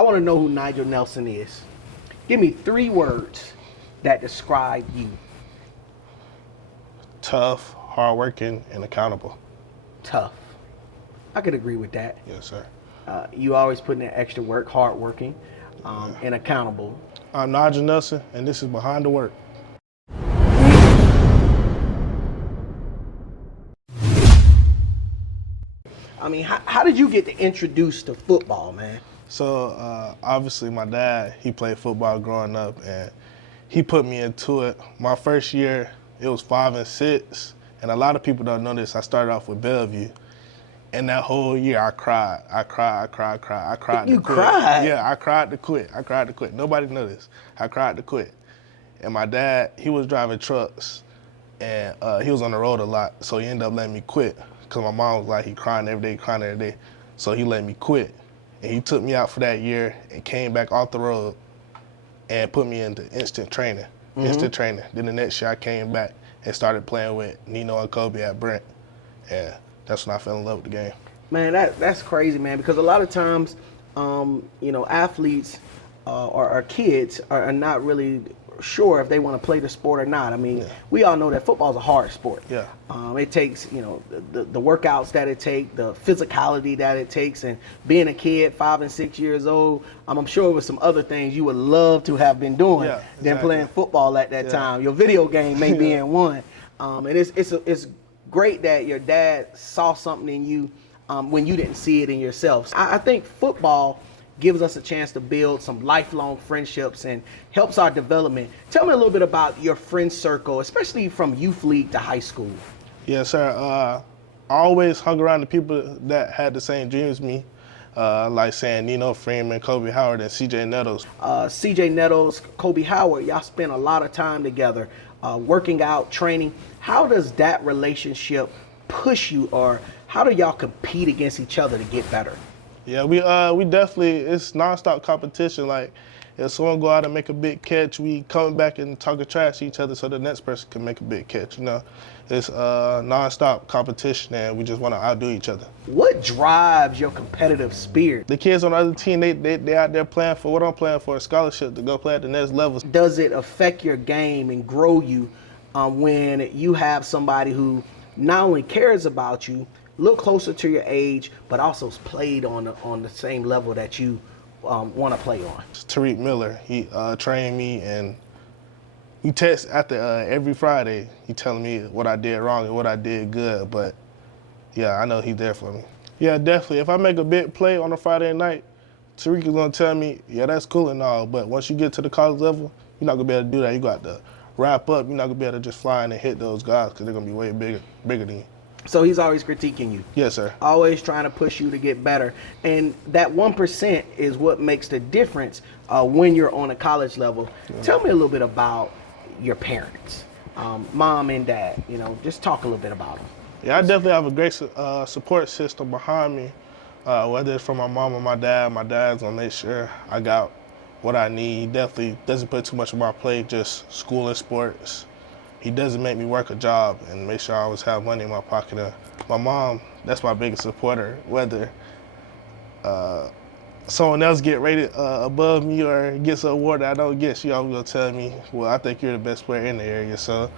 I want to know who Nigel Nelson is. Give me 3 words that describe you. Tough, hardworking, and accountable. Tough. I could agree with that. Yes, sir. You always put in that extra work, hardworking, and accountable. I'm Nigel Nelson, and this is Behind the Work. I mean, how did you get introduced to football, man? So obviously my dad, he played football growing up, and he put me into it. My first year, it was 5 and 6, and a lot of people don't know this. I started off with Bellevue, and that whole year I cried. I cried You to quit. cried? Yeah, I cried to quit. Nobody knew this. I cried to quit. And my dad, he was driving trucks, and he was on the road a lot, so he ended up letting me quit, because my mom was like, he crying every day. So he let me quit. And he took me out for that year and came back off the road and put me into instant training. Then the next year I came back and started playing with Nino and Kobe at Brent. And that's when I fell in love with the game. Man, that's crazy, man, because a lot of times, athletes or kids are not really sure if they want to play the sport or not. I mean, we all know that football is a hard sport. Yeah. It takes, the workouts that it takes, the physicality that it takes, and being a kid, 5 and 6 years old, I'm sure with some other things you would love to have been doing than playing football at that time. Your video game may be in one. And it's great that your dad saw something in you when you didn't see it in yourself. I think football gives us a chance to build some lifelong friendships and helps our development. Tell me a little bit about your friend circle, especially from youth league to high school. Yes, sir. I always hung around the people that had the same dreams as me, like saying Nino Freeman, Kobe Howard, and C.J. Nettles. C.J. Nettles, Kobe Howard, y'all spent a lot of time together, working out, training. How does that relationship push you, or how do y'all compete against each other to get better? Yeah, we definitely, it's nonstop competition. Like, if someone go out and make a big catch, we coming back and talking trash to each other so the next person can make a big catch. It's nonstop competition, and we just want to outdo each other. What drives your competitive spirit? The kids on the other team, they out there playing for what I'm playing for, a scholarship to go play at the next level. Does it affect your game and grow you when you have somebody who not only cares about you, a little closer to your age, but also played on the same level that you want to play on? Tariq Miller, he trained me, and we text after every Friday. He telling me what I did wrong and what I did good, but yeah, I know he's there for me. Yeah, definitely. If I make a big play on a Friday night, Tariq is gonna tell me, yeah, that's cool and all, but once you get to the college level, you're not gonna be able to do that. You got to wrap up. You're not gonna be able to just fly in and hit those guys because they're gonna be way bigger than you. So he's always critiquing you. Yes, sir. Always trying to push you to get better. And that 1% is what makes the difference when you're on a college level. Yeah. Tell me a little bit about your parents, mom and dad. Just talk a little bit about them. Yeah, I definitely have a great support system behind me, whether it's from my mom or my dad. My dad's gonna make sure I got what I need. He definitely doesn't put too much on my plate, just school and sports. He doesn't make me work a job and make sure I always have money in my pocket. My mom, that's my biggest supporter. Whether someone else get rated above me or gets an award that I don't get, she always gonna tell me, well, I think you're the best player in the area. So,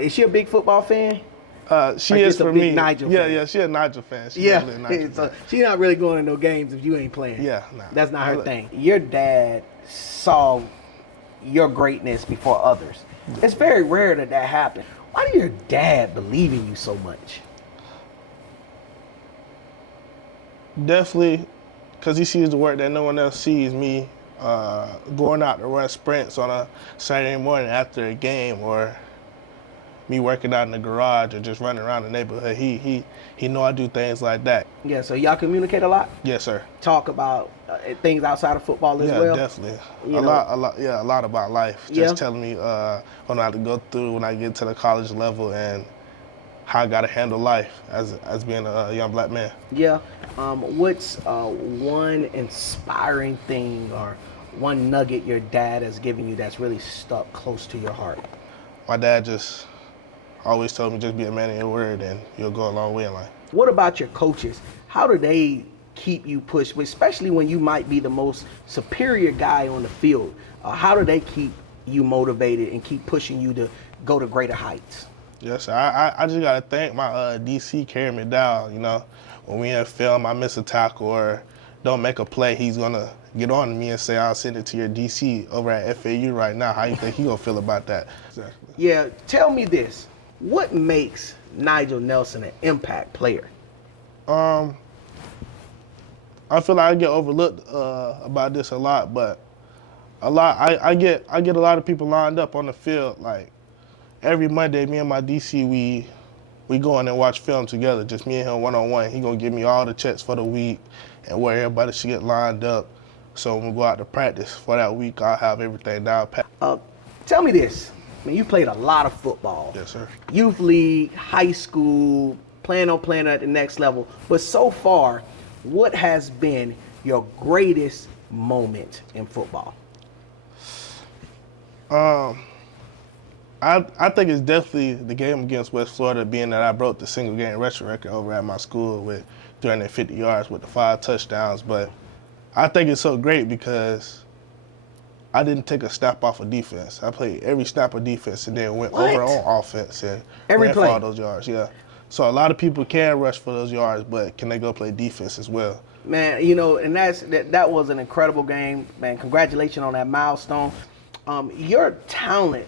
is she a big football fan? She is for me. Nigel fan. Yeah, she's a Nigel fan. So she's not really going to no games if you ain't playing. Yeah, nah. That's not her thing. Your dad saw your greatness before others. It's very rare that happens. Why do your dad believe in you so much? Definitely because he sees the work that no one else sees. Me going out to run sprints on a Saturday morning after a game, or me working out in the garage, or just running around the neighborhood. He know I do things like that. Yeah, so y'all communicate a lot? Yes, sir. Talk about things outside of football as well? Yeah, definitely. A lot about life. Just telling me what I have to go through when I get to the college level and how I got to handle life as being a young black man. Yeah. What's one inspiring thing or one nugget your dad has given you that's really stuck close to your heart? My dad just always told me, just be a man of your word and you'll go a long way in life. What about your coaches? How do they keep you pushed, especially when you might be the most superior guy on the field? How do they keep you motivated and keep pushing you to go to greater heights? Yes, sir. I just got to thank my DC carrying me down. You know, when we in film, I miss a tackle or don't make a play, he's going to get on to me and say, I'll send it to your DC over at FAU right now. How you think he going to feel about that? Exactly. Yeah, tell me this. What makes Nigel Nelson an impact player? I feel like I get overlooked about this a lot, but I get a lot of people lined up on the field. Like every Monday, me and my DC, we go in and watch film together, just me and him one-on-one. He gonna give me all the checks for the week and where everybody should get lined up. So when we go out to practice for that week, I'll have everything down pat. Tell me this. I mean, you played a lot of football. Yes, sir. Youth league, high school, playing at the next level. But so far, what has been your greatest moment in football? I think it's definitely the game against West Florida, being that I broke the single game rushing record over at my school with 350 yards with the 5 touchdowns. But I think it's so great because I didn't take a snap off of defense. I played every snap of defense and then went over on offense and every ran play. for all those yards. Yeah. So a lot of people can rush for those yards, but can they go play defense as well? Man, you know, and that was an incredible game, man. Congratulations on that milestone. Your talent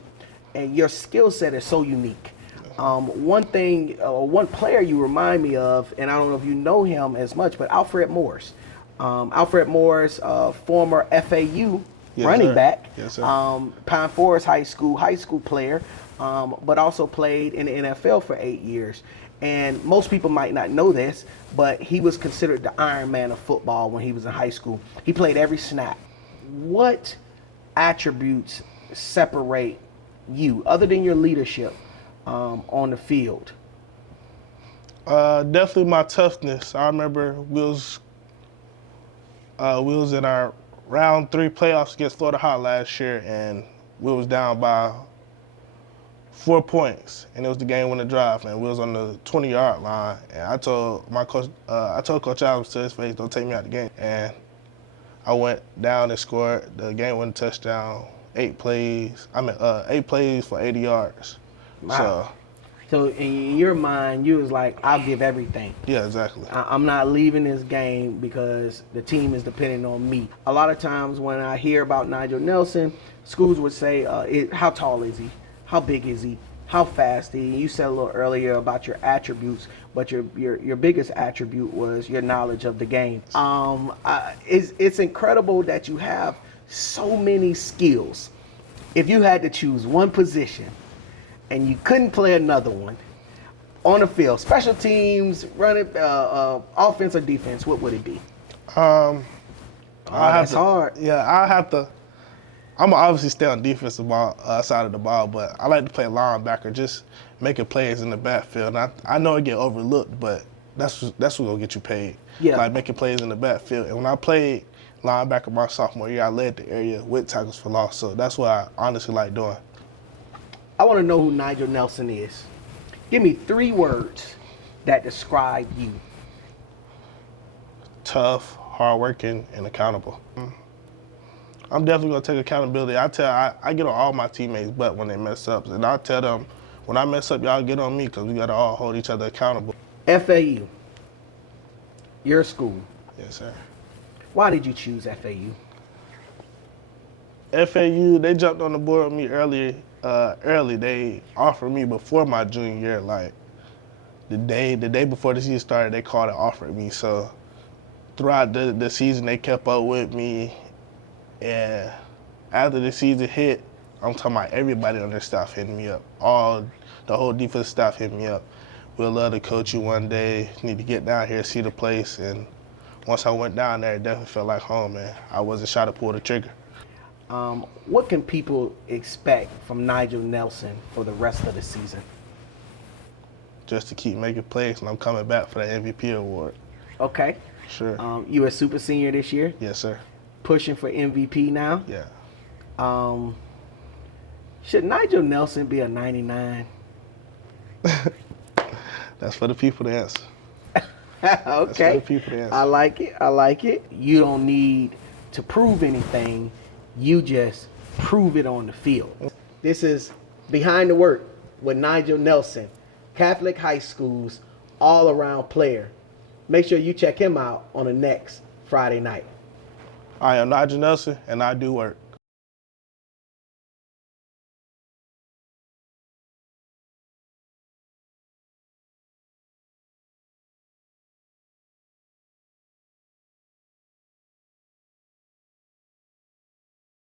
and your skill set is so unique. One player you remind me of, and I don't know if you know him as much, but Alfred Morris. Alfred Morris, former FAU running back, yes, sir. Pine Forest High School player, but also played in the NFL for 8 years. And most people might not know this, but he was considered the Iron Man of football when he was in high school. He played every snap. What attributes separate you, other than your leadership, on the field? Definitely my toughness. I remember we was in our round 3 playoffs against Florida High last year, and we was down by 4 points, and it was the game-winning drive, and we was on the 20-yard line. And I told my coach, Coach Adams to his face, "Don't take me out the game." And I went down and scored the game-winning touchdown. 8 plays for 80 yards. Wow. So in your mind, you was like, I'll give everything. Yeah, exactly. I'm not leaving this game because the team is depending on me. A lot of times when I hear about Nigel Nelson, schools would say, how tall is he? How big is he? How fast is he? You said a little earlier about your attributes, but your biggest attribute was your knowledge of the game. It's incredible that you have so many skills. If you had to choose one position and you couldn't play another one on the field, special teams, running, offense or defense, what would it be? That's hard. Yeah, I have to. I'm gonna obviously stay on defensive side of the ball, but I like to play linebacker, just making plays in the backfield. And I know it get overlooked, but that's what's gonna get you paid. Yeah. Like making plays in the backfield. And when I played linebacker my sophomore year, I led the area with tackles for loss. So that's what I honestly like doing. I want to know who Nigel Nelson is. Give me 3 words that describe you. Tough, hardworking, and accountable. I'm definitely gonna take accountability. I get on all my teammates' butt when they mess up, and I tell them, when I mess up, y'all get on me, because we gotta all hold each other accountable. FAU, your school. Yes, sir. Why did you choose FAU? FAU, they jumped on the board with me early. They offered me before my junior year, like the day before the season started, they called and offered me. So throughout the season, they kept up with me. And after the season hit, I'm talking about everybody on their staff hitting me up. The whole defense staff hitting me up. We'll love to coach you one day. Need to get down here, see the place. And once I went down there, it definitely felt like home, man. I wasn't shy to pull the trigger. What can people expect from Nigel Nelson for the rest of the season? Just to keep making plays, and I'm coming back for the MVP award. Okay. Sure. You a super senior this year? Yes, sir. Pushing for MVP now? Yeah. Should Nigel Nelson be a 99? That's for the people to answer. That's for Okay. the people to answer. I like it. I like it. You don't need to prove anything. You just prove it on the field. This is Behind the Work with Nigel Nelson, Catholic high schools all-around player. Make sure you check him out on the next Friday night. I am Nigel Nelson, and I do work.